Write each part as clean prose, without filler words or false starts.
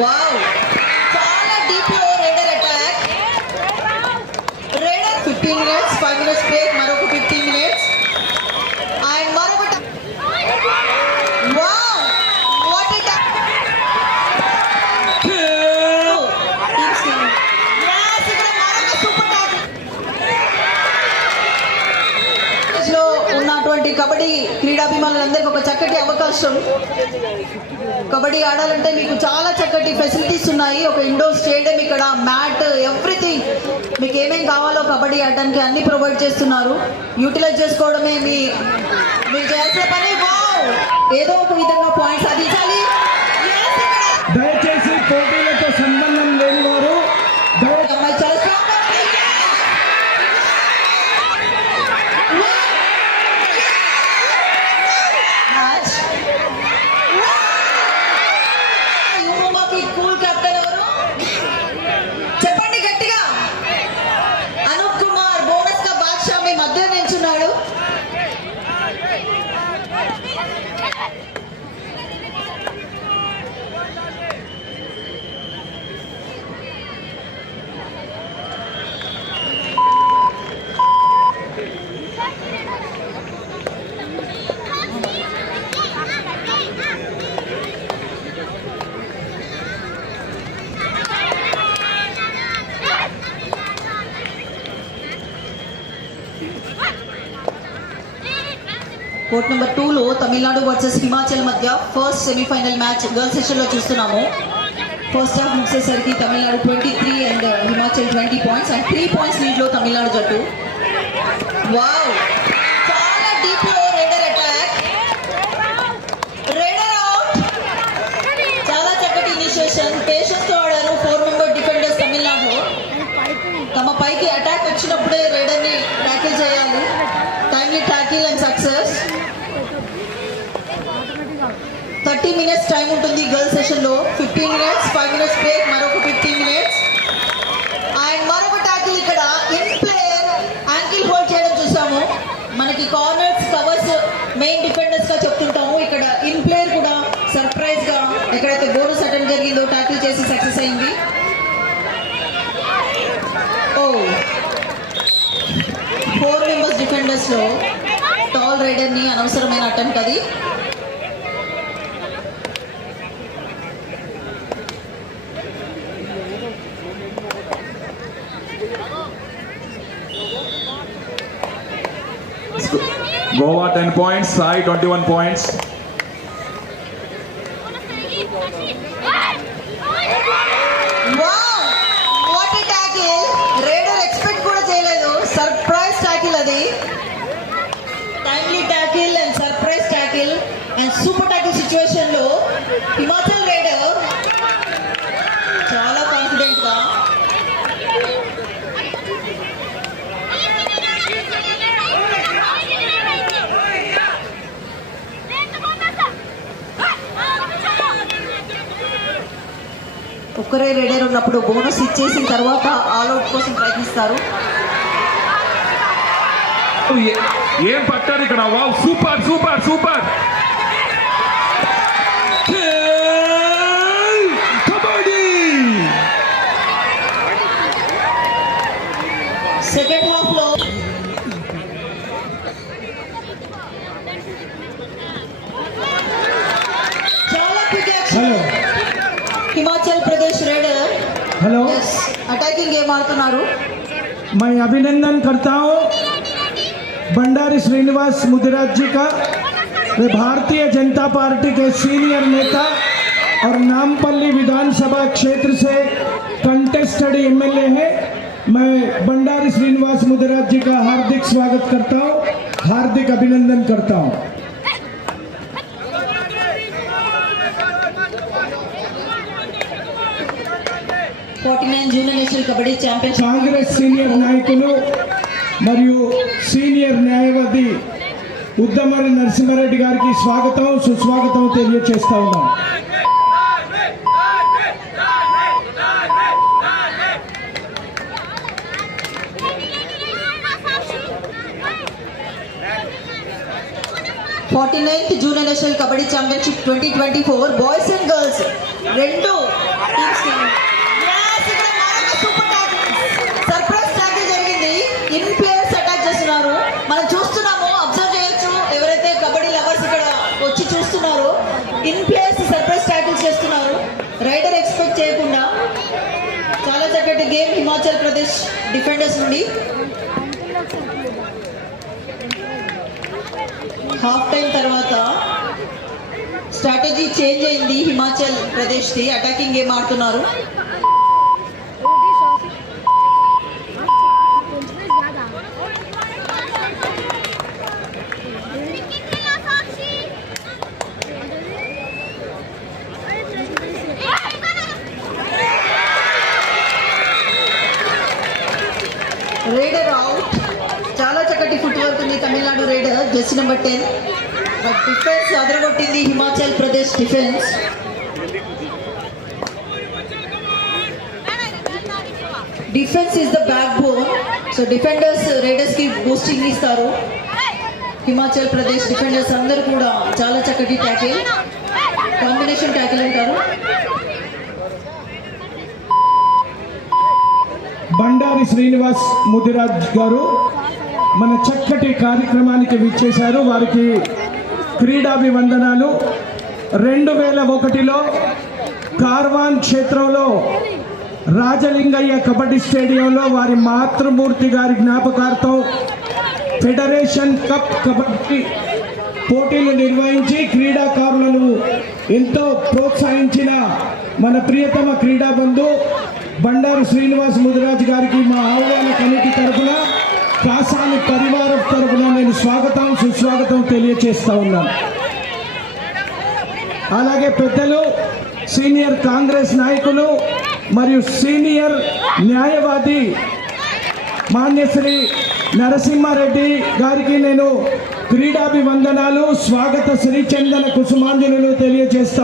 వావ్ చాలా డీప్ లో raider attack. Raider 15 minutes, 5 minutes break, మరొక 15 minutes అండ్ మరొక వావ్ వాట్ ఇట్ లో ఉన్నటువంటి కబడ్డీ క్రీడాభిమానులందరికీ ఒక చక్కటి అవకాశం. కబడ్డీ ఆడాలంటే మీకు చాలా చక్కటి ఫెసిలిటీస్ ఉన్నాయి. ఒక ఇండోర్ స్టేడియం, ఇక్కడ మ్యాట్, ఎవ్రీథింగ్ మీకు ఏమేం కావాలో కబడ్డీ ఆడడానికి అన్ని ప్రొవైడ్ చేస్తున్నారు. యూటిలైజ్ చేసుకోవడమే మీరు చేయాల్సిన పని. వావ్ ఏదో ఒక విధంగా పాయింట్స్ సాధించాలి. దయచేసి పోటీలతో సంబంధం లేని వారు అమ్మాయి చాలా స్ట్రాంగ్ కూల్ కెప్టెన్ ఎవరు చెప్పండి గట్టిగా. అనూప్ కుమార్ బోనస్ కా బాద్షా మీ మధ్య నిల్చున్నాడు. కోర్ట్ నెంబర్ 2లో తమిళనాడు వర్సెస్ హిమాచల్ మధ్య ఫస్ట్ సెమీఫైనల్ మ్యాచ్ గర్ల్స్ సెషన్లో చూస్తున్నాము. ఫస్ట్ హాఫ్ ముగిసేసరికి Tamil Nadu 23 and Himachal 20 points and 3 points లీడ్లో తమిళనాడు జట్టు. వావ్ చాలా డీప్ లో రైడర్ అటాక్. Rider out. చాలా చక్కటి ఇనిషియేషన్, పేషెన్స్ తో ఆడారు 4 మెంబర్ డిఫెండర్స్ తమిళనాడు. తమ పైకి అటాక్ వచ్చినప్పుడే రైడర్ ని ట్యాకిల్ చేయాలి. Timely tackle and success. 30 minutes time ఉంటుంది గర్ల్స్ సెషన్ లో. 15 minutes, 5 minutes బ్రేక్, మరొక 15 minutes అండ్ మరొక ట్యాకిల్. ఇక్కడ ఇన్ ప్లేయర్ యాంకిల్ హోల్డ్ చేయడం చూసాము. మనకి కార్నర్స్, కవర్స్ మెయిన్ డిఫెండర్స్ గా చెప్తుంటాము. ఇక్కడ ఇన్ ప్లేయర్ కూడా సర్ప్రైజ్ గా ఎక్కడైతే బోనస్ అటెంప్ట్ జరిగిందో ట్యాకిల్ చేసి సక్సెస్ అయింది. ఓ 4 మెంబర్స్ డిఫెండర్స్ లో టాల్ రైడర్ ని అనవసరమైన అటెంప్ట్ అది. Goa 10 points, Sai 21 points. Wow what a tackle. Raider expect కూడా చేయలేదు. సర్ప్రైజ్ ట్యాకిల్ అది. Timely tackle and surprise tackle and super tackle situation లో హిమాచల్ రైడర్ చాలా కాన్ఫిడెంట్ గా ఒక్కరే రైడర్ ఉన్నప్పుడు బోనస్ ఇచ్చేసిన తర్వాత ఆల్అౌట్ కోసం ప్రయత్నిస్తారు. ఏం పట్టారు ఇక్కడ. Wow super super super. Kabaddi second half లో చాలా quick action. Himachal Pradesh raider hello attacking game आడుతున్నారు. मैं अभिनंदन करता हूँ भंडारी श्रीनिवास मुदिराज जी का। वे भारतीय जनता पार्टी के सीनियर नेता और नामपल्ली विधानसभा क्षेत्र से कंटेस्टेड एमएलए हैं। मैं भंडारी श्रीनिवास मुदिराज जी का हार्दिक स्वागत करता हूँ, हार्दिक अभिनंदन करता हूँ। 49 జూనియర్ నేషనల్ కబడ్డీ ఛాంపియన్షిప్ కాంగ్రెస్ సీనియర్ నాయకులు మరియు సీనియర్ న్యాయవాది ఉద్దమరి నరసింహారెడ్డి గారికి స్వాగతం సుస్వాగతం తెలియజేస్తా ఉన్నాం. Junior national kabaddi championship 2024 boys and girls రెండు రైడర్ ఎక్స్పెక్ట్ చేయకుండా చాలా చక్కటి గేమ్ హిమాచల్ ప్రదేశ్ డిఫెండర్స్ నుండి. హాఫ్ టైం తర్వాత స్ట్రాటజీ చేంజ్ అయింది హిమాచల్ ప్రదేశ్ది. అటాకింగ్ గేమ్ ఆడుతున్నారు. Raider out. చాలా చక్కటి ఫుట్ వర్క్ ఉంది Tamil Nadu raider jersey number 10. But defence అదరగొట్టింది Himachal Pradesh defence. Defence is the backbone. So defenders raiders కి బూస్టింగ్ ఇస్తారు. హిమాచల్ ప్రదేశ్ డిఫెండర్స్ అందరూ కూడా చాలా చక్కటి ట్యాకిల్, కాంబినేషన్ ట్యాకిల్ అంటారు. బండారి శ్రీనివాస్ ముదిరాజ్ గారు మన చక్కటి కార్యక్రమానికి విచ్చేశారు. వారికి క్రీడాభివందనాలు. 2001లో కార్వాన్ క్షేత్రంలో రాజలింగయ్య కబడ్డీ స్టేడియంలో వారి మాతృమూర్తి గారి జ్ఞాపకార్థం ఫెడరేషన్ కప్ కబడ్డీ పోటీలు నిర్వహించి క్రీడాకారులను ఎంతో ప్రోత్సహించిన మన ప్రియతమ క్రీడాబంధు బండారు శ్రీనివాస్ ముదిరాజ్ గారికి మా ఆహ్వాన కమిటీ తరఫున, కాసాని పరివారం తరఫున నేను స్వాగతం సుస్వాగతం తెలియచేస్తా ఉన్నాను. అలాగే పెద్దలు, సీనియర్ కాంగ్రెస్ నాయకులు మరియు సీనియర్ న్యాయవాది మాన్యశ్రీ నరసింహారెడ్డి గారికి నేను క్రీడాభివందనాలు, స్వాగత శ్రీచందన కుసుమాంజనులు తెలియజేస్తా.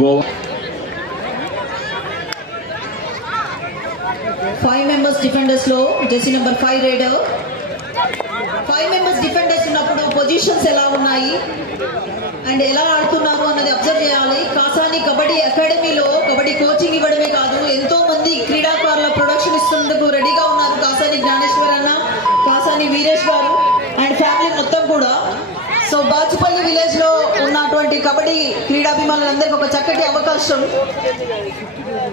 గోవా 5 మెంబర్స్ డిఫెండర్స్ లో jersey number 5 raider. 5 members defenders ఉన్నప్పుడు పొజిషన్స్ ఎలా ఉన్నాయి అండ్ ఎలా ఆడుతున్నారు అన్నది అబ్జర్వ్ చేయాలి. కాసాని కబడ్డీ అకాడమీలో కబడ్డీ కోచింగ్ ఇవ్వడమే కాదు, ఎంతో మంది క్రీడాకారుల ప్రొడక్షన్ ఇస్తున్నందుకు రెడీగా ఉన్నారు. కాసాని జ్ఞానేశ్వర్ అన్న, కాసాని వీరేష్ గారు అండ్ ఫ్యామిలీ మొత్తం కూడా. సో బాచుపల్లి విలేజ్ లో ఉన్నటువంటి కబడ్డీ క్రీడాభిమానులందరికీ ఒక చక్కటి అవకాశం.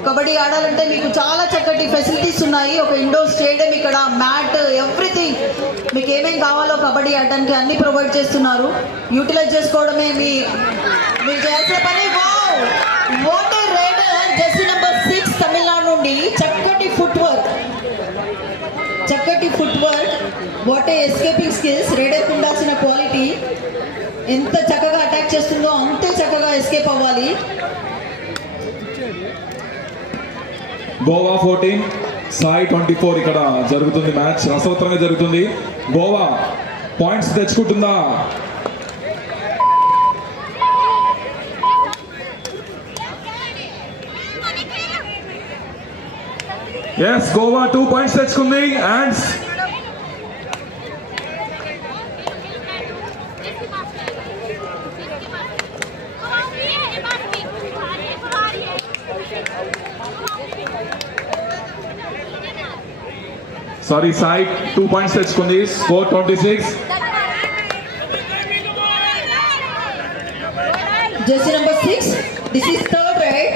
కబడ్డీ ఆడాలంటే మీకు చాలా చక్కటి ఫెసిలిటీస్ ఉన్నాయి. ఒక ఇండోర్ స్టేడియం, ఇక్కడ మ్యాట్, ఎవ్రీథింగ్ మీకు ఏమేం కావాలో కబడ్డీ ఆడడానికి అన్ని ప్రొవైడ్ చేస్తున్నారు. యూటిలైజ్ చేసుకోవడమే మీరు చేసే పని. What a raider jersey number 6 Tamil Nadu నుండి. చక్కటి ఫుట్ వర్క్, చక్కటి foot work. What a escaping skills. రైడర్కి ఉండాల్సిన క్వాలిటీ. ఎంత చక్కగా అటాక్ చేస్తుందో అంతే చక్కగా ఎస్కేప్ అవ్వాలి. గోవా 14 సాయి 24 ఇక్కడ జరుగుతుంది. మ్యాచ్ రసవత్తరంగా జరుగుతుంది. గోవా పాయింట్స్ తెచ్చుకుంటుందా? ఎస్, గోవా 2 పాయింట్స్ తెచ్చుకుంది. అండ్ సారీ, సాయి 2 పాయింట్స్ తెచ్చుకుంది. Score 26. Jersey number 6, this is third raid.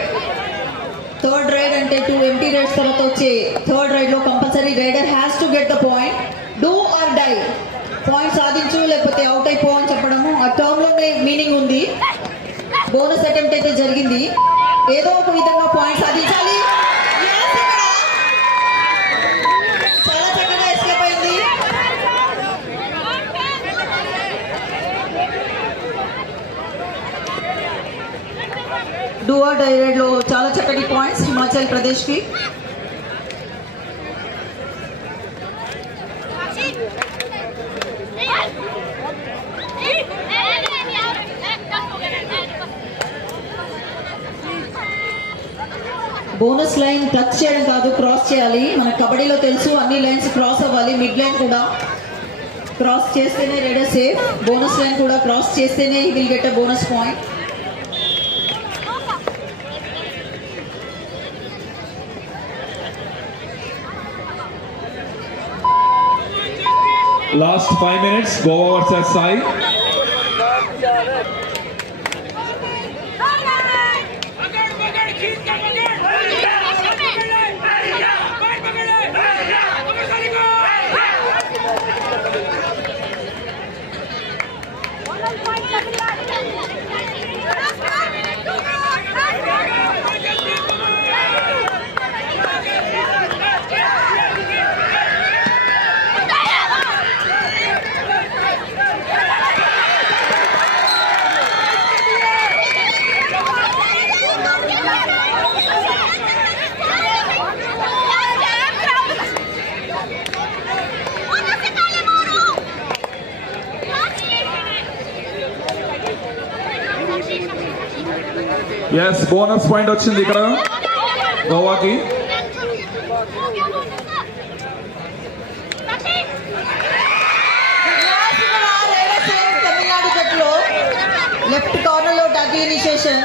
Third raid అంటే 2 ఎంటీ రైడ్స్ తర్వాత వచ్చే థర్డ్ రైడ్ లో compulsory raider has to get the point. Do or die. Point సాధించు లేకపోతే అవుట్ అయిపో అని చెప్పడము ఆ టర్మ్ లోనే మీనింగ్ ఉంది. బోనస్ అటెంప్ట్ అయితే జరిగింది. ఏదో ఒక విధంగా పాయింట్ సాధించాలి. Yes, ఇక్కడ చాలా చక్కగా ఎస్కేప్ అయింది. డూ ఆర్ డై రైడ్ లో చాలా చక్కటి పాయింట్స్ హిమాచల్ ప్రదేశ్ కి. బోనస్ లైన్ టచ్ చేయడం కాదు, క్రాస్ చేయాలి. మన కబడ్డీలో తెలుసు అన్ని లైన్స్ క్రాస్ అవ్వాలి. మిడ్ లైన్ కూడా క్రాస్ చేస్తేనే రైడర్ సేఫ్. బోనస్ లైన్ కూడా క్రాస్ చేస్తేనే he will get a bonus point. Last 5 minutes, Goa versus Sai. Yes bonus point వచ్చింది ఇక్కడ గోవాకి. తమిళనాడు జట్టులో లెఫ్ట్ కార్నర్ లో టాకిల్ ఇనిషియేషన్.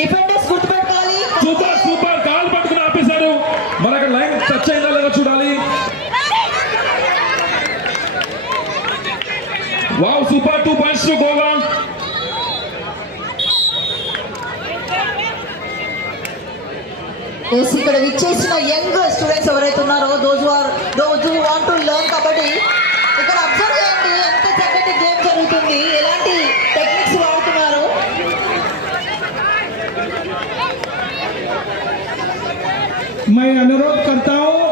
డిఫెండర్స్ గుర్తుపెట్టుకోవాలి. సూపర్ సూపర్ కాల్ పట్టుకుని ఆపేశారు. మనకి లైన్ టచ్ అయిందా లేదో చూడాలి. Wow super 2 points to Goa. ఇక్కడ విచ్చేసిన యంగ్ స్టూడెంట్స్ ఎవరైతే ఉన్నారో those who want to learn kabaddi ఇక్కడ అబ్జర్వ్ చేయండి. ఎంత చక్కటి గేమ్ జరుగుతుంది, ఎలాంటి టెక్నిక్స్ వాడుతున్నారు. मैं अनुरोध करता हूँ,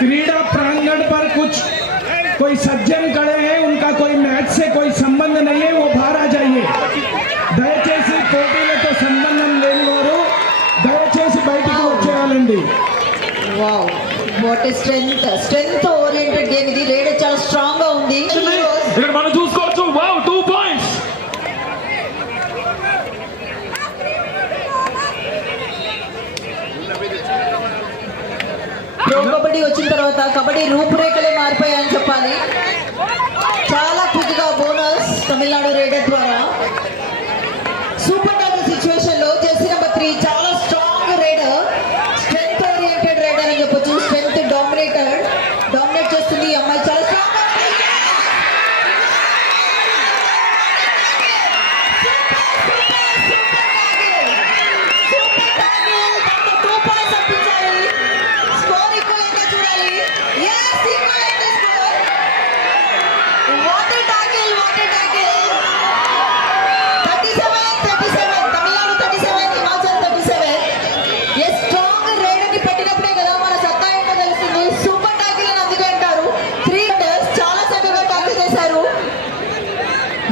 क्रीड़ा प्रांगण पर कुछ कोई सज्जन खड़े हैं, उनका कोई मैच से कोई संबंध नहीं है, वो बाहर आ जाइए. దయచేసి పోటీలతో సంబంధం లేని వారు దయచేసి బయటికి వచ్చేయాలండి. Wow what is strength oriented game ఇది. రేడ్ చాలా స్ట్రాంగ్ గా ఉంది. ఇక్కడ మనం చూసుకోవచ్చు. వావ్ 2 పాయింట్స్. ప్రో కబడ్డీ వచ్చిన తర్వాత కబడ్డీ రూపురేఖలే మారిపోయాయని చెప్పాలి. చాలా క్విక్గా బోనస్ తమిళనాడు రేడర్ ద్వారా. సూపర్ టాకిల్ సిచ్యువేషన్ లో జెర్సీ నెంబర్ 3 చాలా స్ట్రాంగ్ రేడర్, స్ట్రెంగ్త్ ఓరియంటెడ్ రేడర్ అని చెప్పొచ్చు. స్ట్రెంగ్త్ డామినేట్ చేస్తుంది ఈ అమ్మాయి. చాలా స్ట్రాంగ్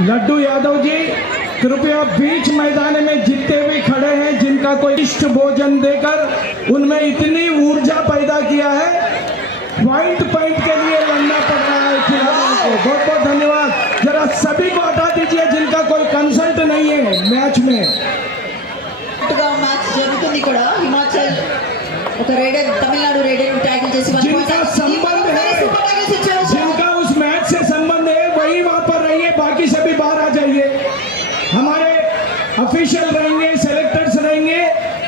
लड्डू यादव जी कृपया बीच मैदान में जितने भी खड़े हैं जिनका कोई इष्ट भोजन देकर उनमें इतनी ऊर्जा पैदा किया है, पॉइंट के लिए लड़ना पड़ रहा है खिलाड़ियों को. बहुत बहुत धन्यवाद. जरा सभी को हटा दीजिए जिनका कोई कंसल्ट नहीं है मैच में. మ్యాచ్ జరుగుతుంది కూడా. హిమాచల్ ఒక రేడర్ తమిళనాడు రేడర్ ట్యాకిల్ చేసి जिनका संबंध है, जिनका उस मैच से संबंध है, वही वहां पर रहिए. बाकी सभी बाहर आ जाइए. हमारे ऑफिशियल रहेंगे, सेलेक्टर्स रहेंगे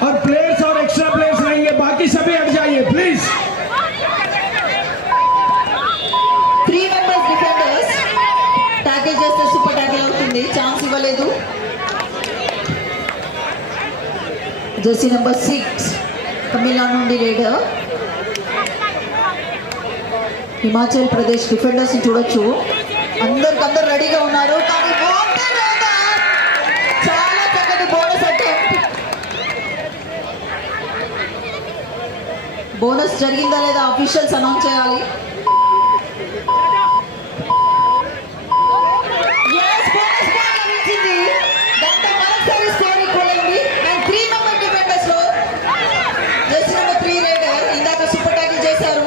और प्लेयर्स और एक्स्ट्रा प्लेयर्स रहेंगे. बाकी सभी हट जाइए प्लीज. 3 మెంబర్స్ డిఫెండర్స్ ట్యాకిల్ చేస్తే సూపర్ ట్యాకిల్ అవుతుంది. ఛాన్స్ ఇవ్వలేదు. జెర్సీ నెంబర్ 6 తమిళనాడు నుండి రేడర్. హిమాచల్ ప్రదేశ్ డిఫెండర్స్ ని చూడొచ్చు. అందరు రెడీగా ఉన్నారు. కానీ చాలా చక్కటి బోనస్ అటెంప్ట్. బోనస్ జరిగిందా లేదా అఫీషియల్స్ అనౌన్స్ చేయాలి. Yes, bonus point లభించింది. దాంతో మరోసారి స్కోర్ ఈక్వల్ అయింది. అండ్ 3 మెంబర్ డిఫెండర్స్ లో జెర్సీ నెంబర్ 3 రేడర్ ఇందాక సూపర్ ట్యాకిల్ చేశారు.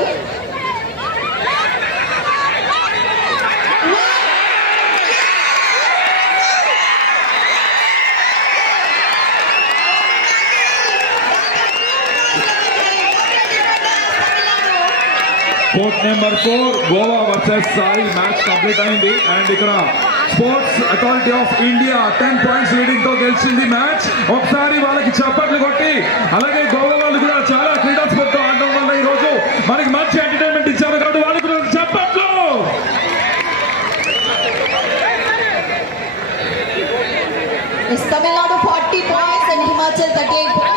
కోర్ట్ నెంబర్ 4 గోవా వర్సెస్ సాయి మ్యాచ్ కంప్లీట్ అయింది. అండ్ ఇక్కడ sports authority of India 10 points leading తో గెలిచింది మ్యాచ్. ఒకసారి వాళ్ళకి చప్పట్లు కొట్టి, అలాగే గోవా వాళ్ళు కూడా చాలా క్రీడా స్ఫూర్తితో ఆడడం వల్ల ఈ రోజు మనకి మంచి ఎంటర్టైన్మెంట్ ఇచ్చారు కాబట్టి వాళ్ళకి కూడా చప్పట్లు. తమిళనాడు 40 పాయింట్స్ అండ్ హిమాచల్ 38 points.